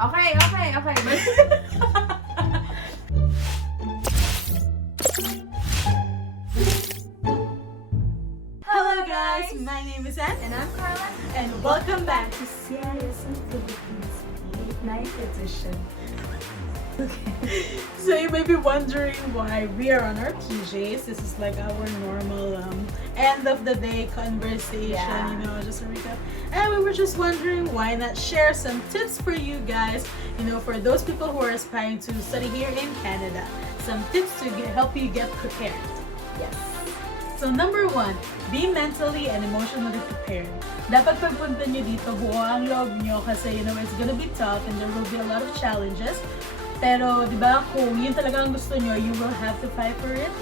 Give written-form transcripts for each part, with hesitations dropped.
Okay. Hello guys, my name is Ann And I'm Carla. and welcome back to CISM Philippines Late Night Edition. So you may be wondering why we are on our PJs. This is like our normal end of the day conversation, Yeah. just a recap. And we were just wondering why not share some tips for you guys, for those people who are aspiring to study here in Canada. Some tips to help you get prepared. Yes. So number one, be mentally and emotionally prepared. Dapat pagpunta nyo dito, buo ang loob nyo kasi it's gonna be tough and there will be a lot of challenges. Pero, di ba, kung yun talaga ang gusto nyo, you will have to fight for it.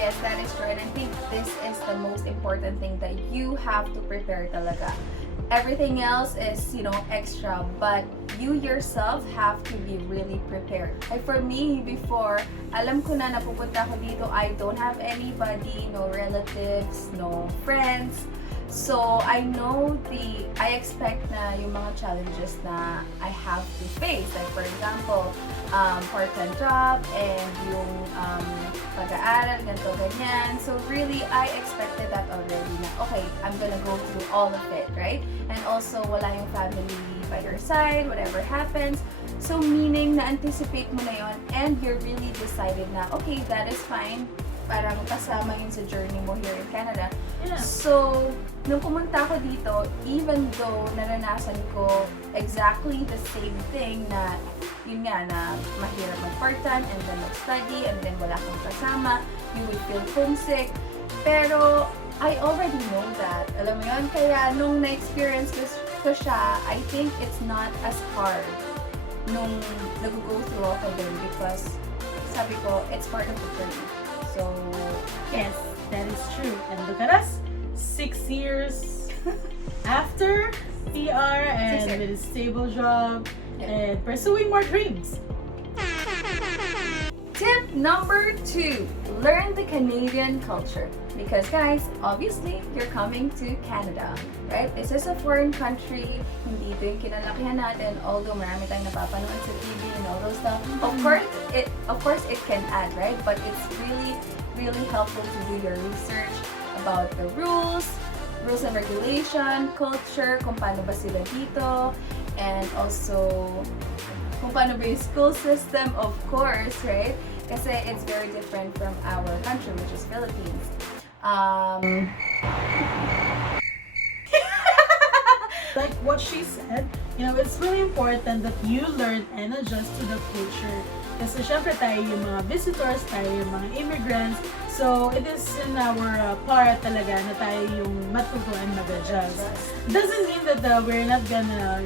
Yes, that is true. And I think this is the most important thing that you have to prepare talaga. Everything else is, extra, but you yourself have to be really prepared. Like for me, before, alam ko na napupunta ako dito, I don't have anybody, no relatives, no friends. So, I expect na yung mga challenges na I have to face. Like, for example, part-time job and yung pag-aaral, ganito, ganyan. So, really, I expected that already na, okay, I'm gonna go through all of it, right? And also, wala yung family by your side, whatever happens. So, meaning, na-anticipate mo na yon and you're really decided na, okay, that is fine. Parang kasama yun sa journey mo here in Canada. Yeah. So, nung pumunta ako dito, even though naranasan ko exactly the same thing na, yun nga, na mahirap mag-part-time and then mag-study and then wala kang kasama, you will feel homesick. Pero, I already know that. Alam mo yun? Kaya, nung na-experience ko siya, I think it's not as hard nung nag-go through ako din because, sabi ko, it's part of the journey. So, Yes, that is true. And look at us, 6 years after PR and 6 years. with a stable job and pursuing more dreams. tip number 2, learn the Canadian culture. Because guys, obviously, you're coming to Canada, right? This is a foreign country, hindi ito yung kinalakihan natin, although marami tayong napapanood sa TV and all those stuff. Of course, it can add, right? But it's really, really helpful to do your research about the rules and regulation, culture, kung paano ba sila dito, and also kung paano ba yung school system, of course, right? Kasi it's very different from our country, which is Philippines. Like what she said, it's really important that you learn and adjust to the culture. Kasi syempre tayo yung mga visitors, tayo yung mga immigrants. So, it is in our part talaga na tayo yung matuto and mag-adjust. Doesn't mean that we're not gonna,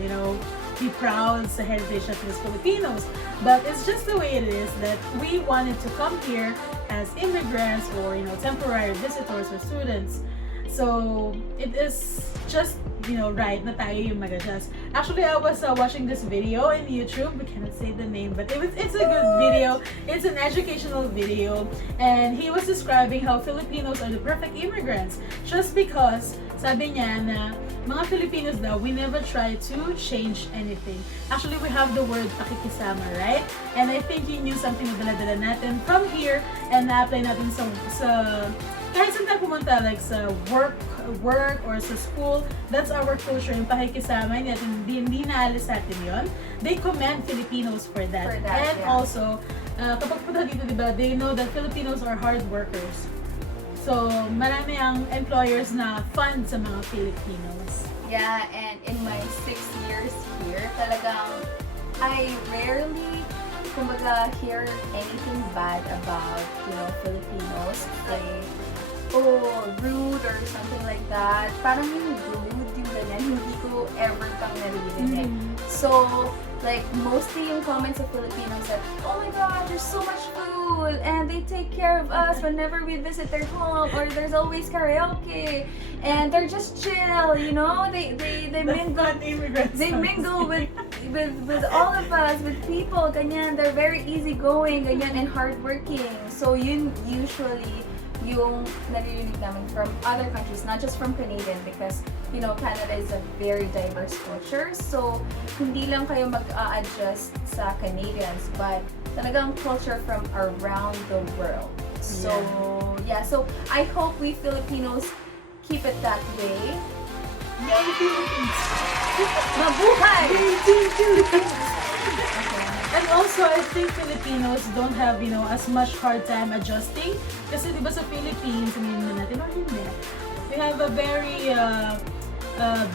be proud sa heritage of these Filipinos. But it's just the way it is that we wanted to come here as immigrants or, temporary visitors or students. So, it is just, right na tayo yung mag-adjust. Actually, I was watching this video in YouTube. We cannot say the name, but it's a good video. It's an educational video. And he was describing how Filipinos are the perfect immigrants. Just because, sabi niya na, mga Filipinos daw, we never try to change anything. Actually, we have the word pakikisama, right? And I think yun yung something na dala-dala natin from here and na-apply natin sa kahit saan tayo pumunta, like sa work or sa school, that's our culture, yung pakikisama, hindi naalis natin yun. They commend Filipinos for that. And also, kapag punta dito, diba, they know that Filipinos are hard workers. So, marami ang employers na fund sa mga Filipinos. Yeah, and in my 6 years here, talagang I rarely, kumbaga, hear anything bad about, Filipinos. Like, rude or something like that. Parang yung rude, yung ganyan, hindi ko ever pang naririnig. So, like, mostly yung comments of Filipinos that, oh my God, there's so much food, and they take care of us whenever we visit their home, or there's always karaoke, and they're just chill, they mingle, with all of us, with people, ganyan, they're very easygoing, ganyan, and hardworking. So, yun usually yung naririnig namin from other countries, not just from Canadian, because Canada is a very diverse culture. So, hindi lang kayo mag-a-adjust sa Canadians, but talagang culture from around the world. So, so I hope we Filipinos keep it that way. Yeah, the Philippines. Mabuhay! And also, I think Filipinos don't have, as much hard time adjusting. Kasi diba sa Philippines, sabihin na natin, or hindi, we have a very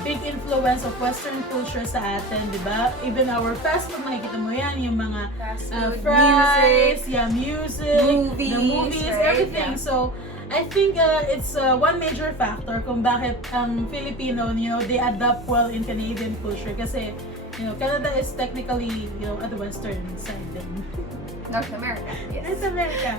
big influence of Western culture sa atin, diba? Even our fast food, makikita mo yan, yung mga fries, music, movies, the movies, right? everything. So, I think it's one major factor kung bakit ang Filipino, they adapt well in Canadian culture kasi Canada is technically, at the western side din. North America, yes. North America.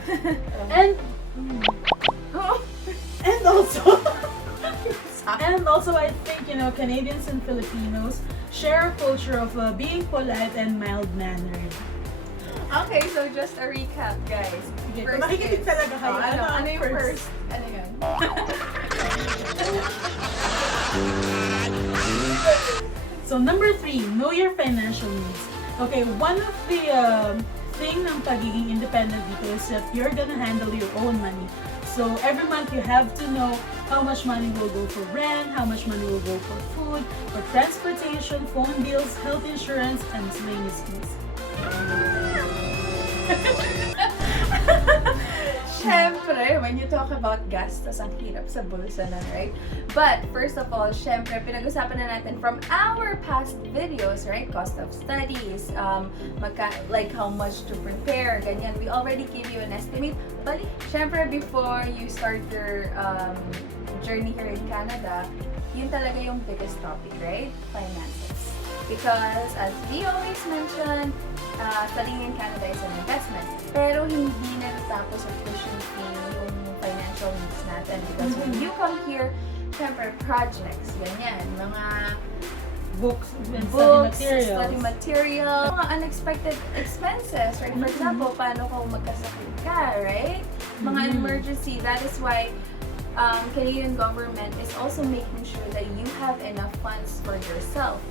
and also I think, Canadians and Filipinos share a culture of being polite and mild-mannered. Okay, so just a recap, guys. First makikinig talaga kayo. Ano yung first? Ano yun? So, number 3, know your financial needs. Okay, one of the thing ng pagiging independent dito is that you're gonna handle your own money. So, every month you have to know how much money will go for rent, how much money will go for food, for transportation, phone bills, health insurance, and miscellaneous fees. Syempre, when you talk about gastos, ang hirap sa bulsa na, right? But, first of all, syempre, pinag-usapan na natin from our past videos, right? Cost of studies, like how much to prepare, ganyan. We already gave you an estimate. But, syempre, before you start your journey here in Canada, yun talaga yung biggest topic, right? Finances. Because, as we always mention, studying in Canada is an investment. Pero hindi na natapos ang tuition fee yung financial needs natin. Because when you come here, syempre projects, ganyan, mga books, study material, mga unexpected expenses, right? For example, paano kung magkasakit ka, right? Mga emergency. That is why Canadian government is also making sure that you have enough funds for yourself.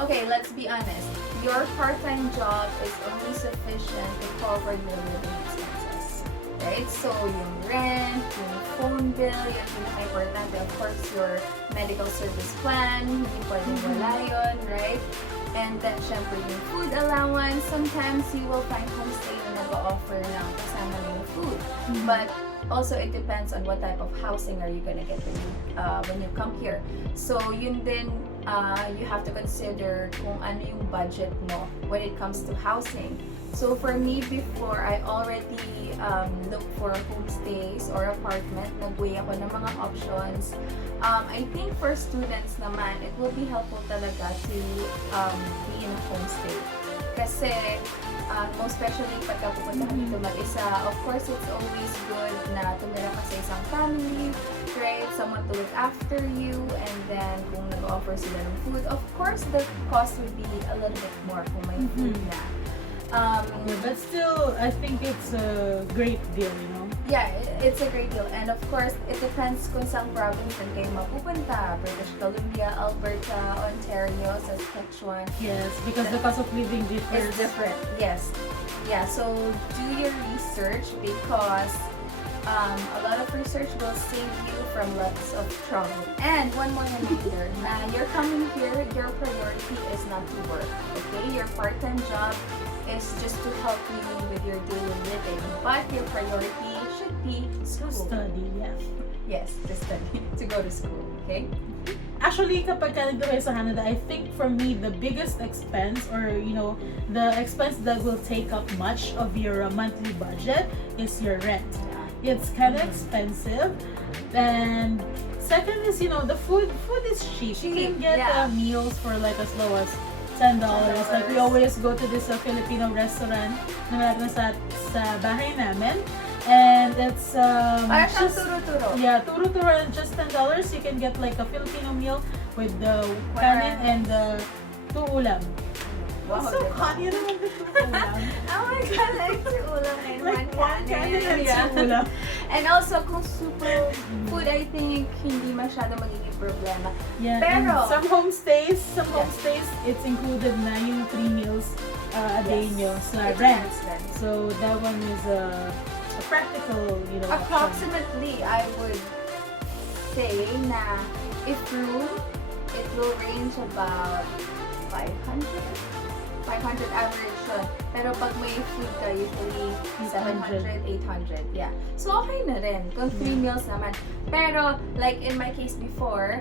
Okay, let's be honest. Your part-time job is only sufficient to cover your living expenses. Right? So, yung rent, yung phone bill, yung pinaka-importante, of course, your medical service plan, hindi pwedeng wala yun, right? And then, syempre, yung food allowance, sometimes you will find homestay na nag-offer ng kasama na yung food. But, also, it depends on what type of housing are you gonna get when you come here. So, yun din, you have to consider kung ano yung budget mo when it comes to housing. So, for me, before, I already looked for homestays or apartment. Nag-weigh ako ng mga options. I think for students naman, it will be helpful talaga to be in a homestay. Kasi, most especially pagka pupunta ka dito mag-isa, of course, it's always good na tumira ka sa isang family, right? Someone to look after you, and then kung nag-offer sila ng food, of course, the cost would be a little bit more kung may food na. But still, I think it's a great deal, Yeah, it's a great deal. And of course, it depends kung saan province kayo mapupunta. British Columbia, Alberta, Ontario, Saskatchewan. Yes, because the cost of living differs. It's different, yes. Yeah, so do your research because a lot of research will save you from lots of trouble. And one more reminder, you're coming here, your priority is not to work, okay? Your part-time job is just to help you with your daily living, but your priority should be school. To study, yeah. Yes, to study, to go to school, okay? Actually, kapag ka nandito kayo sa Canada, I think for me, the biggest expense or, the expense that will take up much of your monthly budget is your rent. It's kind of expensive. And second is, the food is cheap. You can get meals for like as low as $10. Like we always go to this Filipino restaurant na meron sa bahay namin. And it's just turo-turo. Yeah, turo-turo, and just $10 you can get like a Filipino meal with the kanin and 2 ulam. Wow, So diba? hot, yun naman gusto ko lang. Oh my God, like si ulam and Like one cannon and Yeah. two ulam. And also, kung super food, I think, hindi masyado magiging problema. Yeah, Pero, and some homestays, it's included na yung 3 meals a day nyo sa It's rent. rent. So that one is a practical, option. Approximately, I would say na if room, it will range about 500. 500 average yun. Pero pag may food ka, usually 700, 800. Yeah. So, okay na rin. Kung 3 meals naman. Pero, like in my case before,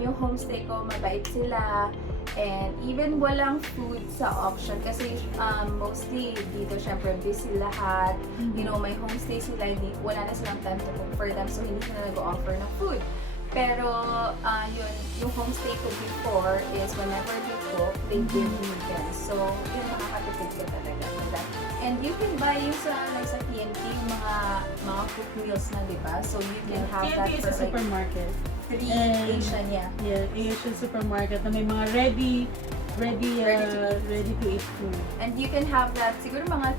yung homestay ko, mabait sila. And even walang food sa option. Kasi mostly dito, syempre, busy lahat. You know, may homestay sila. Wala na silang time to cook for them. So, hindi sila nag-offer ng food. Pero, yun, yung homestay ko before is whenever they cook, they give me them. So, yun, makakatipid ka talaga with that. And you can buy yung like sa TNT, yung mga cook meals na, di ba? So, you can have that TNT is for a supermarket. 3 And- Asian, yeah. Yeah, Asian supermarket na may mga ready to eat food. And you can have that, siguro mga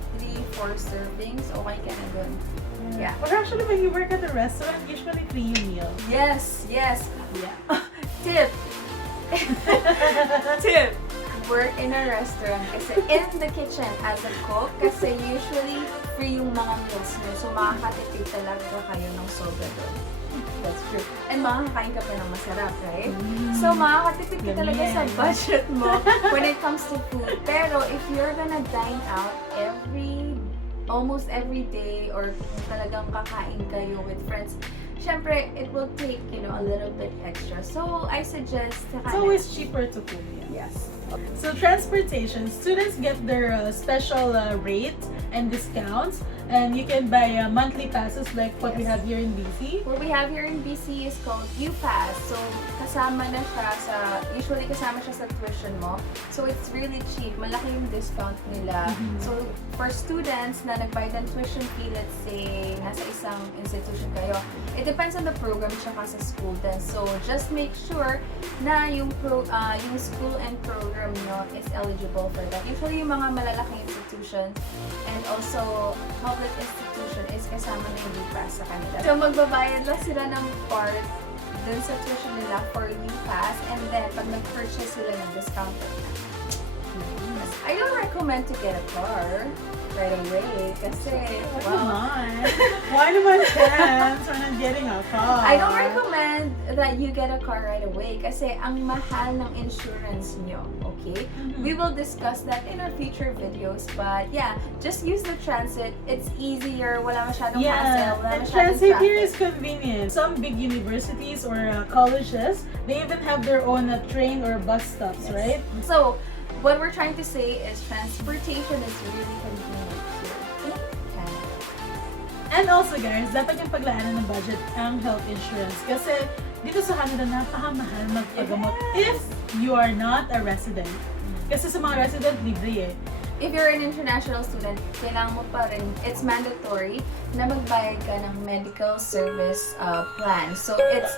3-4 servings, okay ka na dun. Yeah. But actually, when you work at a restaurant, usually free yung meal. Yes, yes. Yeah. Tip. Tip. Work in a restaurant kasi in the kitchen as a cook kasi usually free yung mga meals nyo. So makakatipid talaga kayo ng sobra doon. That's true. And makakakain ka pa ng masarap, right? So makakatipid ka talaga sa budget mo when it comes to food. Pero if you're gonna dine out almost every day or kung talagang kakain kayo with friends, syempre, it will take, a little bit extra. So, I suggest It's always cheaper to cook. Yes. So transportation, students get their special rate and discounts, and you can buy monthly passes like what we Yes. have here in BC. What we have here in BC is called UPass. So, usually kasama siya sa tuition mo. So, it's really cheap. Malaki yung discount nila. So, for students na nagbayad ng tuition fee, let's say, nasa isang institution kayo, it depends on the program tsaka sa school din. So, just make sure na yung school and program nyo is eligible for that. Usually, yung mga malalaking institutions and also public institution is kasama na yung UPass sa kanila. So, magbabayad lang sila ng part dun sa tuition nila for UPass and then pag nag-purchase sila ng discounted na. Yes. I don't recommend to get a car right away kasi, Come on. Why naman chance we're not getting a car? I don't recommend that you get a car right away kasi ang mahal ng insurance nyo, okay? We will discuss that in our future videos, but yeah, just use the transit. It's easier, wala masyadong hassle, wala and masyadong transit traffic. here is convenient. Some big universities or colleges, they even have their own train or bus stops, Yes. right? So, what we're trying to say is transportation is really convenient here in Canada. And also guys, dapat yung paglaanan ng budget ang health insurance kasi dito sa Canada napakamahal magpagamot if you are not a resident. Kasi sa mga resident, libre eh. If you're an international student, kailangan mo pa rin, it's mandatory na magbayad ka ng medical service plan. So, it's...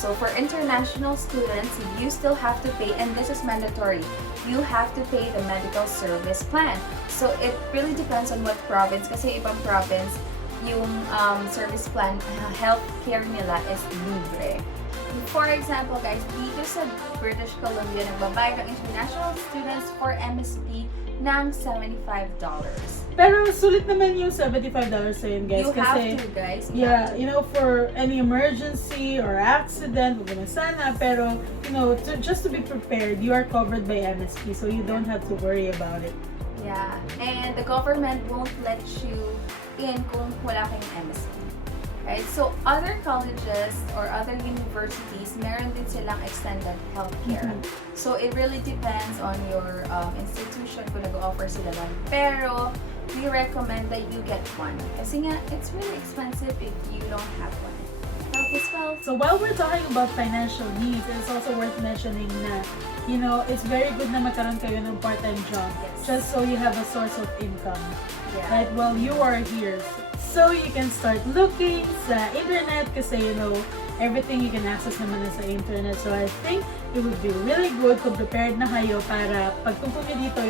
So for international students, you still have to pay, and this is mandatory, you have to pay the medical service plan. So it really depends on what province, kasi ibang province, yung service plan, healthcare nila is libre. For example, guys, dito sa British Columbia, nagbabayad ng international students for MSP ng $75. Pero sulit naman yung $75 sa yun guys. You kasi, have to, guys. You yeah, have to. for any emergency or accident, huwag na sana, pero, just to be prepared, you are covered by MSP, so you don't have to worry about it. Yeah, and the government won't let you in kung wala kayong MSP. Right? So, other colleges or other universities, meron din silang extended healthcare. So, it really depends on your institution kung nag-offer sila lang. Pero, we recommend that you get one. Kasi nga, it's really expensive if you don't have one. Health is wealth. So while we're talking about financial needs, it's also worth mentioning na, it's very good na magkaroon kayo ng part-time job Yes. just so you have a source of income. Yeah. Right? While you are here So you can start looking sa internet kasi everything you can access naman na sa internet. So I think it would be really good kung prepared na kayo para pagtungkol nyo dito,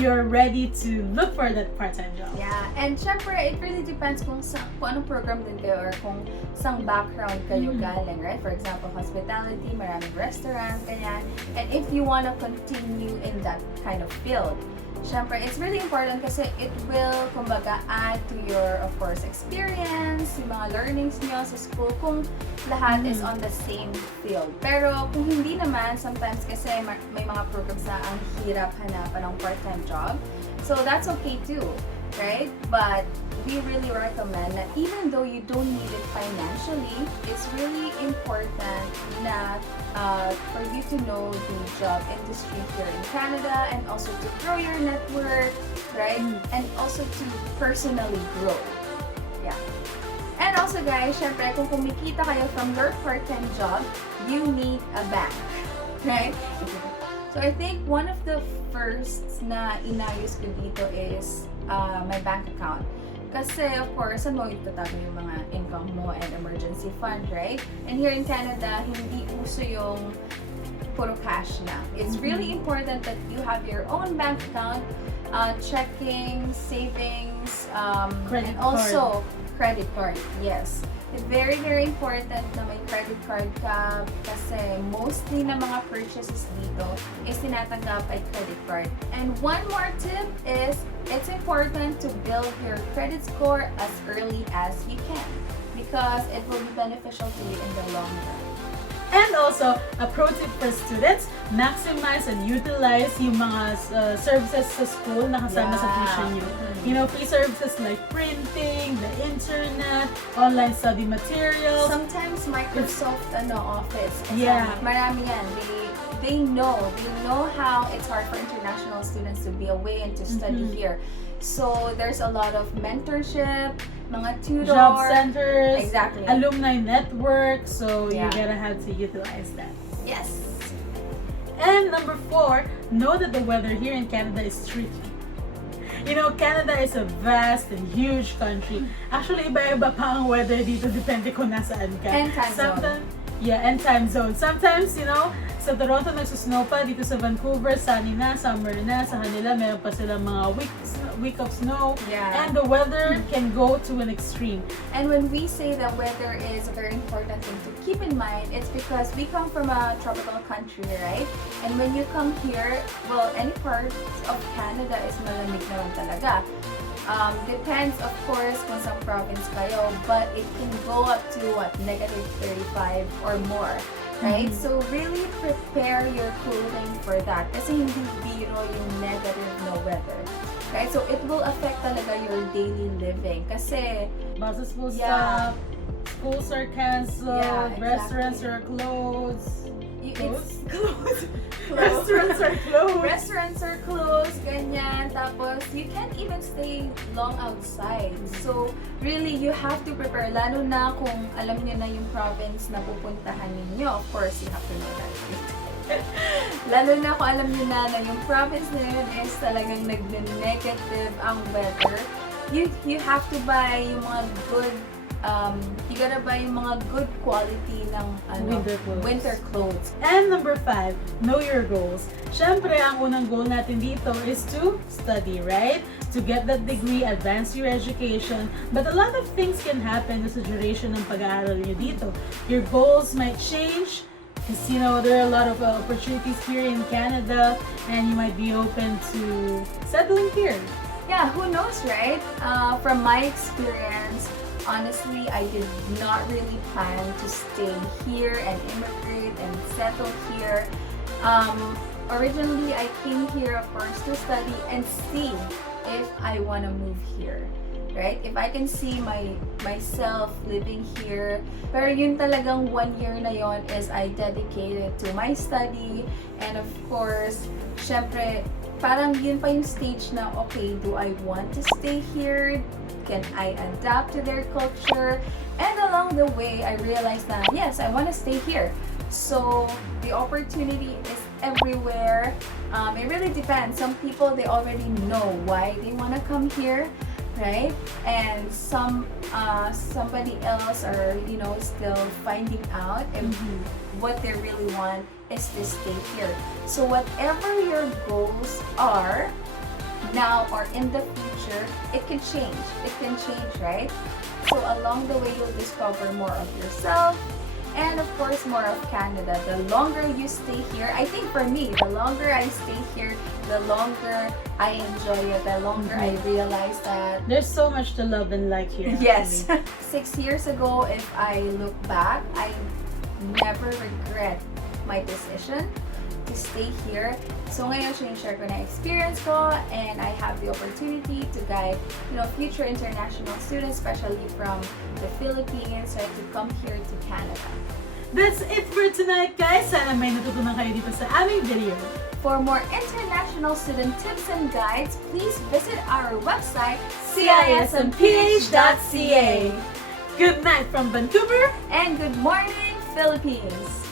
you're ready to look for that part-time job. Yeah, and syempre, it really depends kung anong program din kayo or kung sang background kayo galing, right? For example, hospitality, maraming restaurant, ganyan. And if you wanna continue in that kind of field, syempre, it's really important kasi it will, kumbaga, add to your, of course, experience, yung mga learnings nyo sa school, kung lahat is on the same field. Pero kung hindi naman, sometimes kasi may mga programs na ang hirap hanapan ng part-time job. So that's okay too, right? But we really recommend that even though you don't need it financially, it's really important na for you to know the job industry here in Canada and also to grow your network, right? And also to personally grow. Yeah. And also guys, syempre kung kumikita kayo from your part-time job, you need a bank, right? So I think one of the first na inayos ko dito is my bank account. Kasi of course, mo itatago yung mga income mo and emergency fund, right? And here in Canada, hindi uso yung puro cash na. It's really important that you have your own bank account, checking, savings, Credit and also credit card. Yes. It's very, very important na may credit card ka kasi mostly na mga purchases dito is tinatanggap ay credit card. And one more tip is it's important to build your credit score as early as you can because it will be beneficial to you in the long run. And also, a pro tip for students, maximize and utilize yung mga services sa school na kasama sa tuition nyo. Free services like printing, the internet, online study materials. Sometimes Microsoft Office. Yeah. Marami yan. They know how it's hard for international students to be away and to study here. So there's a lot of mentorship, mga tutor, job centers, exactly, alumni network. So Yeah. you're gonna have to utilize that. Yes. And number 4, know that the weather here in Canada is tricky. Canada is a vast and huge country. Actually, iba-iba pa ang weather dito, depende kung nasaan ka. And time zone. Yeah, and time zone. Sometimes, sa Toronto nagsusnow pa, dito sa Vancouver, sunny na, summer na. Sa kanila, meron pa silang mga week of snow. Yeah. And the weather can go to an extreme. And when we say that weather is a very important thing to keep in mind, it's because we come from a tropical country, right? And when you come here, well, any part of Canada is malamig naman talaga. Depends, of course, kung sa province kayo, but it can go up to -35 or more, right? So really prepare your clothing for that kasi hindi biro yung negative na weather. Right? So it will affect talaga your daily living kasi Buses will Yeah. stop, schools are canceled, Yeah, exactly. restaurants are closed. it's closed. Restaurants are closed. Restaurants are closed, ganyan. Tapos, you can't even stay long outside. So, really, you have to prepare. Lalo na kung alam nyo na yung province na pupuntahan ninyo. Of course, you have to know that. Lalo na kung alam nyo na yung province na yun is talagang nag-negative ang weather. You have to buy yung mga good you gotta buy yung mga good quality ng winter clothes. And number 5, know your goals. Syempre, ang unang goal natin dito is to study, right? To get that degree, advance your education. But a lot of things can happen sa duration ng pag-aaral nyo dito. Your goals might change because, there are a lot of opportunities here in Canada and you might be open to settling here. Yeah, who knows, right? From my experience, honestly, I did not really plan to stay here and immigrate and settle here. Originally, I came here, of course, to study and see if I want to move here. Right? If I can see myself living here. Pero yun talagang 1 year na yon is I dedicated to my study. And of course, syempre, parang yun pa yung stage na, okay, do I want to stay here? Can I adapt to their culture? And along the way, I realized that, yes, I want to stay here. So, the opportunity is everywhere. It really depends. Some people, they already know why they want to come here. right? And somebody else are, still finding out if what they really want is to stay here. So whatever your goals are now or in the future, it can change. It can change, right? So along the way, you'll discover more of yourself and of course more of Canada. The longer you stay here, I think for me, the longer I stay here, the longer I enjoy it, the longer I realize that There's so much to love and like here. yes. actually. 6 years ago, if I look back, I never regret my decision to stay here. So ngayon, share ko na experience ko and I have the opportunity to guide, future international students, especially from the Philippines, right, to come here to Canada. That's it for tonight, guys. Sana may natutunan kayo dito sa aming video. For more international student tips and guides, please visit our website, CISMPH.ca. Good night from Vancouver. And good morning, Philippines!